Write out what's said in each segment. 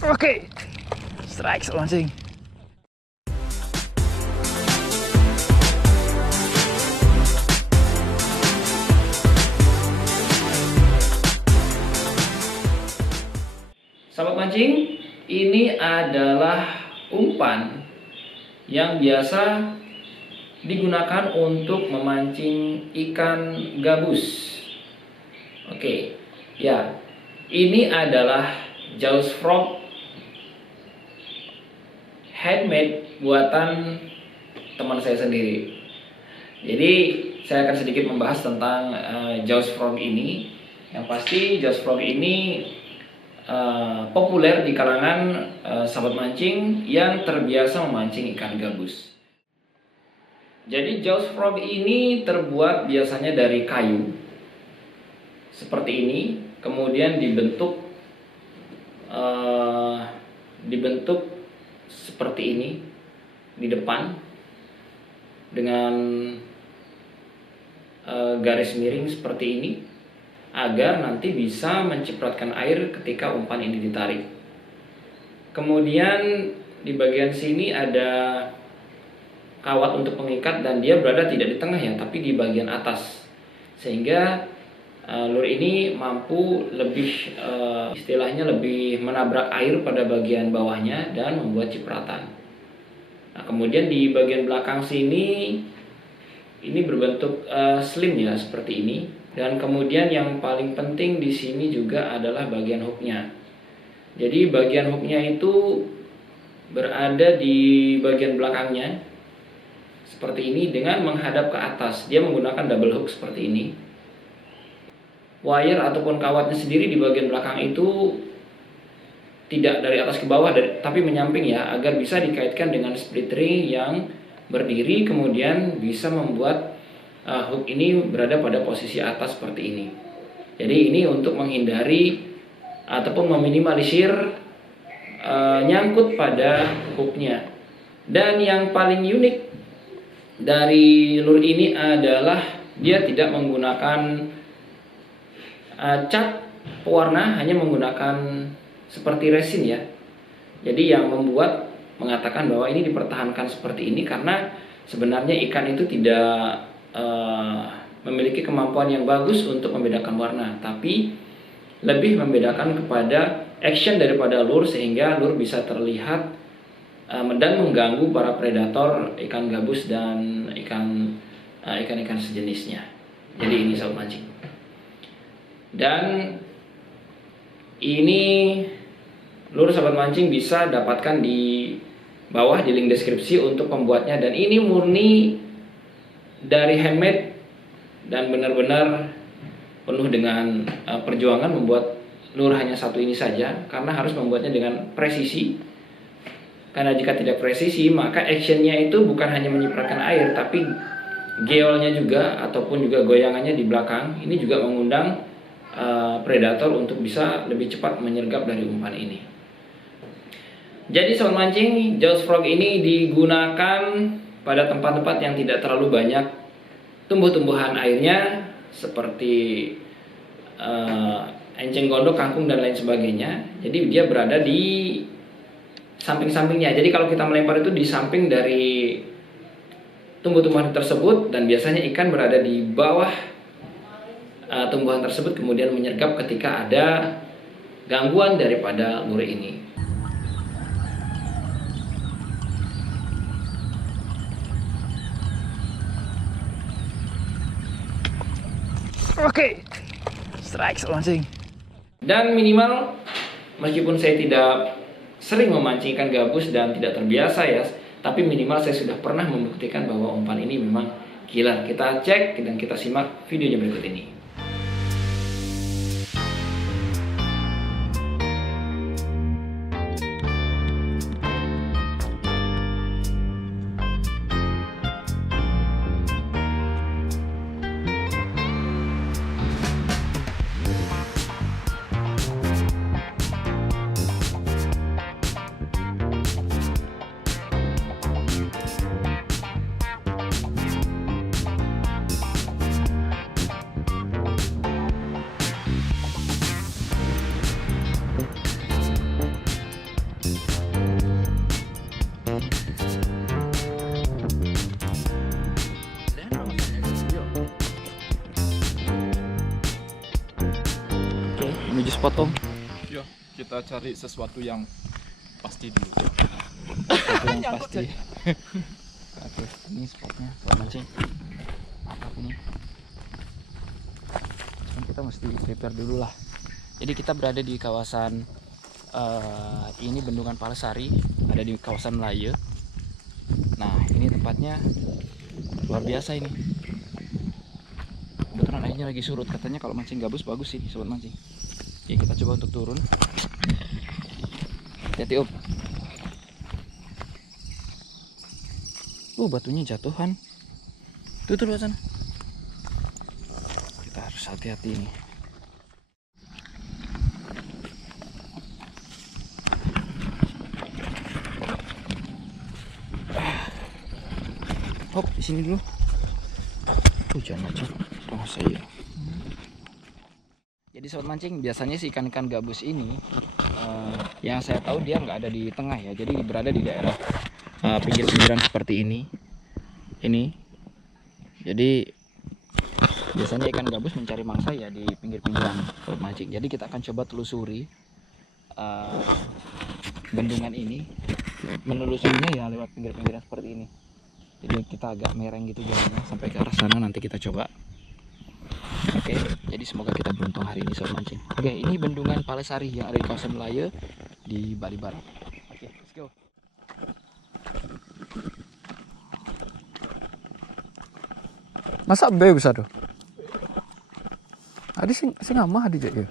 Oke, strike launching. Sahabat mancing, ini adalah umpan yang biasa digunakan untuk memancing ikan gabus. Oke, ya, ini adalah Jaws Frog handmade buatan teman saya sendiri. Jadi saya akan sedikit membahas tentang Jaws Frog ini. Yang pasti Jaws Frog ini populer di kalangan sahabat mancing yang terbiasa memancing ikan gabus. Jadi Jaws Frog ini terbuat biasanya dari kayu seperti ini, kemudian dibentuk seperti ini di depan dengan garis miring seperti ini agar nanti bisa mencipratkan air ketika umpan ini ditarik. Kemudian di bagian sini ada kawat untuk pengikat dan dia berada tidak di tengah ya, tapi di bagian atas, sehingga lure ini mampu lebih istilahnya lebih menabrak air pada bagian bawahnya dan membuat cipratan. Nah, kemudian di bagian belakang sini ini berbentuk slim ya, seperti ini. Dan kemudian yang paling penting di sini juga adalah bagian hooknya. Jadi bagian hooknya itu berada di bagian belakangnya seperti ini dengan menghadap ke atas. Dia menggunakan double hook seperti ini. Wire ataupun kawatnya sendiri di bagian belakang itu tidak dari atas ke bawah, tapi menyamping ya, agar bisa dikaitkan dengan split ring yang berdiri, kemudian bisa membuat hook ini berada pada posisi atas seperti ini. Jadi ini untuk menghindari ataupun meminimalisir nyangkut pada hooknya. Dan yang paling unik dari lure ini adalah dia tidak menggunakan cat pewarna, hanya menggunakan seperti resin ya. Jadi yang membuat mengatakan bahwa ini dipertahankan seperti ini karena sebenarnya ikan itu tidak memiliki kemampuan yang bagus untuk membedakan warna, tapi lebih membedakan kepada action daripada lure, sehingga lure bisa terlihat dan mengganggu para predator ikan gabus dan ikan-ikan sejenisnya. Jadi ini sahabat mancing. Dan ini lure sahabat mancing bisa dapatkan di bawah di link deskripsi untuk pembuatnya, dan ini murni dari handmade dan benar-benar penuh dengan perjuangan membuat lure hanya satu ini saja, karena harus membuatnya dengan presisi. Karena jika tidak presisi, maka actionnya itu bukan hanya menyipratkan air, tapi geolnya juga ataupun juga goyangannya di belakang ini juga mengundang predator untuk bisa lebih cepat menyergap dari umpan ini. Jadi sobat mancing, Jaws Frog ini digunakan pada tempat-tempat yang tidak terlalu banyak tumbuh-tumbuhan airnya seperti enceng gondok, kangkung dan lain sebagainya. Jadi dia berada di samping-sampingnya. Jadi kalau kita melempar itu di samping dari tumbuh-tumbuhan tersebut, dan biasanya ikan berada di bawah tumbuhan tersebut, kemudian menyergap ketika ada gangguan daripada lure ini. Oke, strike launching. Dan minimal, meskipun saya tidak sering memancing ikan gabus dan tidak terbiasa ya, tapi minimal saya sudah pernah membuktikan bahwa umpan ini memang killer. Kita cek dan kita simak videonya berikut ini. menuju spot Om. Yuk, kita cari sesuatu yang pasti dulu. Sesuatu yang pasti. Oke, ini spotnya buat mancing. Mantap ini. Cuman kita mesti prepare dulu lah. Jadi kita berada di kawasan ini Bendungan Palesari, ada di kawasan Melayu. Nah, ini tempatnya luar biasa ini. Kebetulan airnya lagi surut, katanya kalau mancing gabus bagus sih sobat mancing. Oke, kita coba untuk turun. Hati-hati Om. Batunya jatuhan. Tuh luar sana. Kita harus hati-hati ini. Hop, di sini dulu. Jangan aja. Oh, saya. Jadi sobat mancing, biasanya si ikan-ikan gabus ini yang saya tahu dia nggak ada di tengah ya. Jadi berada di daerah pinggir-pinggiran seperti ini. Jadi biasanya ikan gabus mencari mangsa ya di pinggir-pinggiran sobat mancing. Jadi kita akan coba telusuri bendungan ini. Menelusurinya ya lewat pinggir-pinggiran seperti ini. Jadi kita agak mereng gitu jalannya sampai ke arah sana, nanti kita coba. Oke, jadi semoga kita beruntung hari ini sobat mancing. Oke, ini Bendungan Palesari yang ada di kawasan Melayu di Bali Barat. Oke, let's go. Masa B besar tuh? Ada sing ngamah di ya.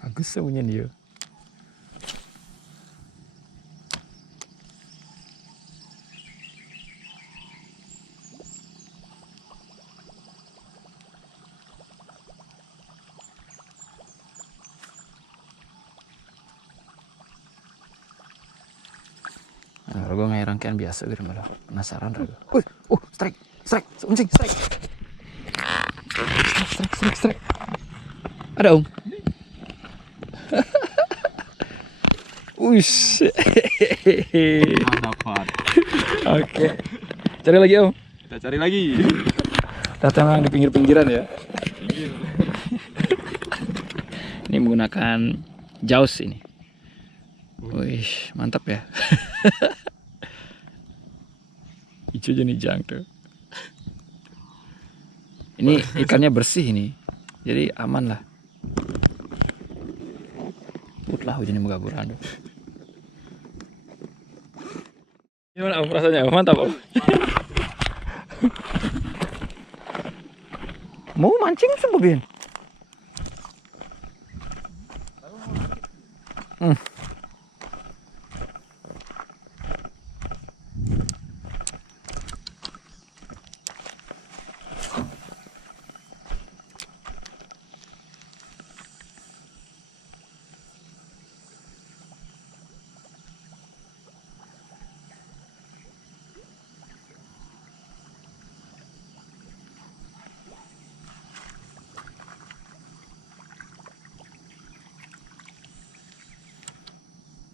Agus semuanya dia. Nah, gue ngai rangkaian biasa gitu malah penasaran ragu. Strike, mancing, strike. Strike. Ada Om. Ush. Dapat. Oke. Cari lagi Om. Kita cari lagi. Datang di pinggir-pinggiran ya. Ini menggunakan jaws ini. Wih, mantap ya. Ijo jenis jang tuh. Ini ikannya bersih ini. Jadi aman lah. Putlah hujannya mengaburan. Gimana Om rasanya? Mantap Om. Mau mancing sebabin?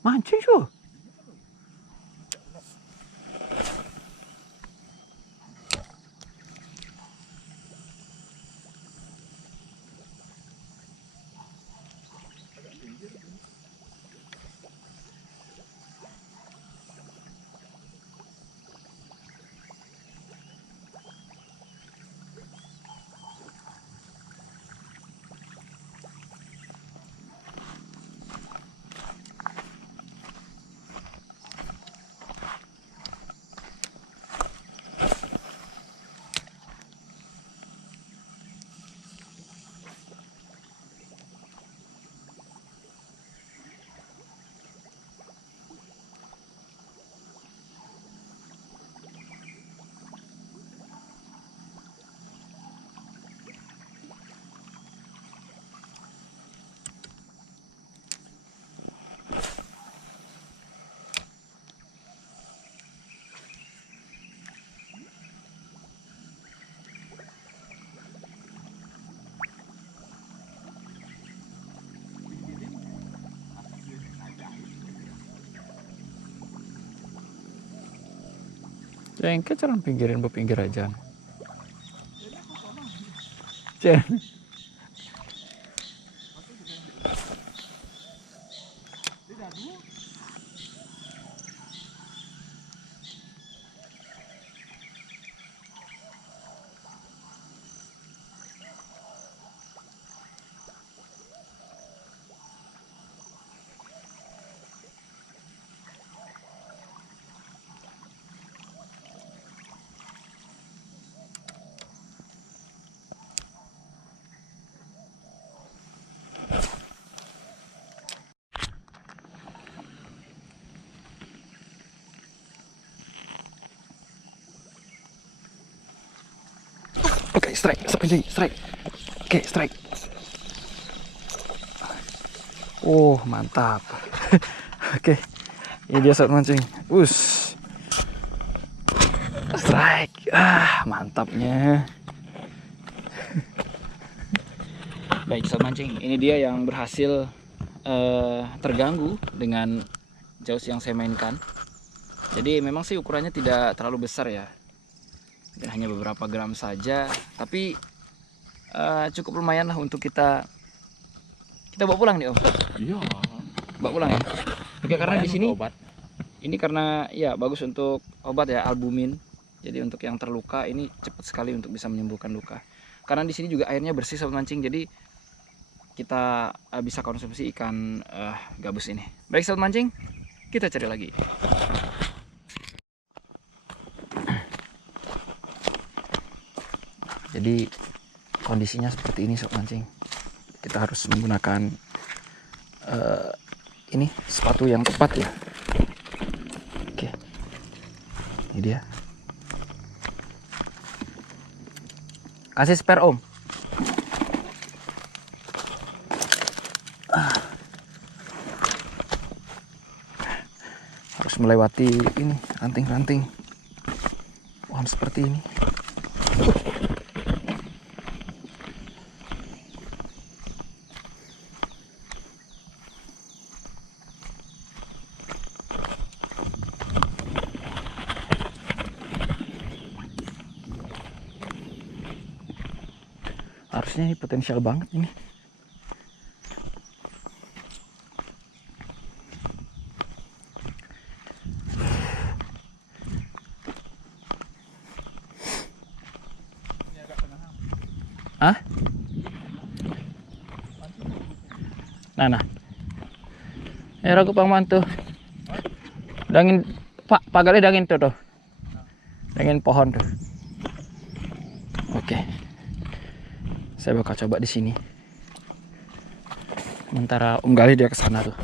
Mancing tuh. Jengke cara pinggirin pinggir aja. Cen. Oke, strike, strike. Oke, strike. Oh, mantap. Oke. Ini dia saat mancing. Strike. Mantapnya. Baik, saat mancing. Ini dia yang berhasil terganggu dengan jaws yang saya mainkan. Jadi memang sih ukurannya tidak terlalu besar ya. Dan hanya beberapa gram saja, tapi cukup lumayan lah untuk kita bawa pulang nih Om. Iya. Bawa pulang ya. Oke, karena di sini obat. ini karena ya bagus untuk obat ya, albumin. Jadi untuk yang terluka ini cepat sekali untuk bisa menyembuhkan luka. Karena di sini juga airnya bersih sahabat mancing, jadi kita bisa konsumsi ikan gabus ini. Baik sahabat mancing, kita cari lagi. Jadi kondisinya seperti ini sahabat mancing. Kita harus menggunakan ini sepatu yang tepat ya. Oke, ini dia. Kasih spare Om. Harus melewati ini ranting-ranting pohon seperti ini. Harusnya ini potensial banget ini. Hah? Nah. Aku pang mantu. Dangin Pak, pagarnya dangin tuh. Dangin pohon tuh. Oke. Saya bakal coba di sini. Sementara Om Gali dia ke sana tuh.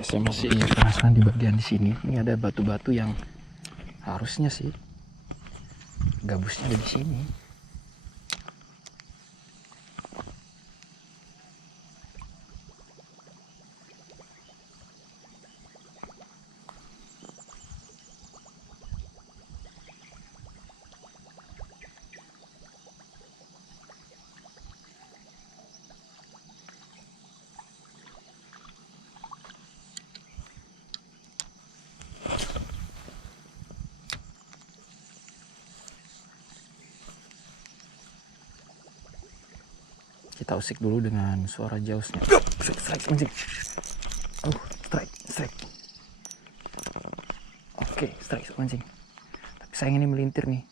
Saya masih penasaran di bagian di sini. Ini ada batu-batu yang harusnya sih gabusnya ada di sini. Kita usik dulu dengan suara jausnya. Strike anjing. Strike. Oke, strike anjing. Tapi sayang ini melintir nih.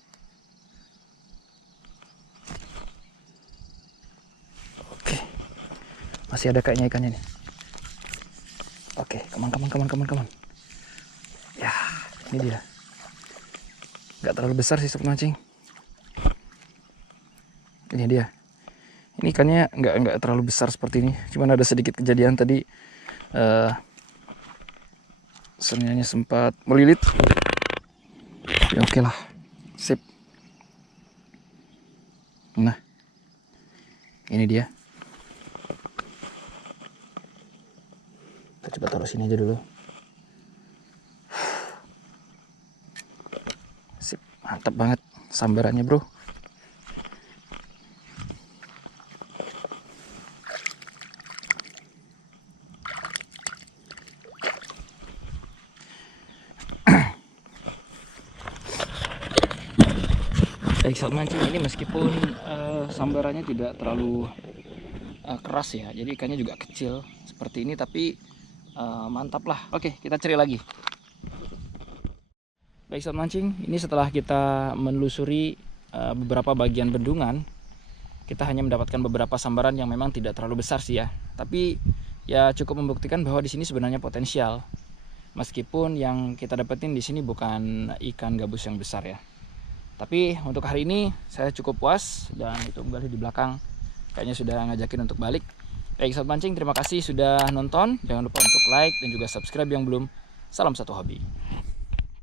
Oke. Masih ada kayaknya ikannya nih. Oke, come on. Ya, ini dia. Gak terlalu besar sih sobat mancing. Ini dia. Ini ikannya nggak terlalu besar seperti ini, cuman ada sedikit kejadian tadi senianya sempat melilit. Ya oke lah, sip. Nah, ini dia. Kita coba taruh sini aja dulu. Sip, mantap banget sambarannya bro. Baik saat mancing ini meskipun sambarannya tidak terlalu keras ya, jadi ikannya juga kecil seperti ini, tapi mantap lah. Oke, kita cari lagi. Baik saat mancing, ini setelah kita menelusuri beberapa bagian bendungan, kita hanya mendapatkan beberapa sambaran yang memang tidak terlalu besar sih ya, tapi ya cukup membuktikan bahwa di sini sebenarnya potensial. Meskipun yang kita dapetin di sini bukan ikan gabus yang besar ya. Tapi untuk hari ini saya cukup puas, dan itu kembali di belakang kayaknya sudah ngajakin untuk balik. Baik sahabat mancing, terima kasih sudah nonton. Jangan lupa untuk like dan juga subscribe yang belum. Salam satu hobi.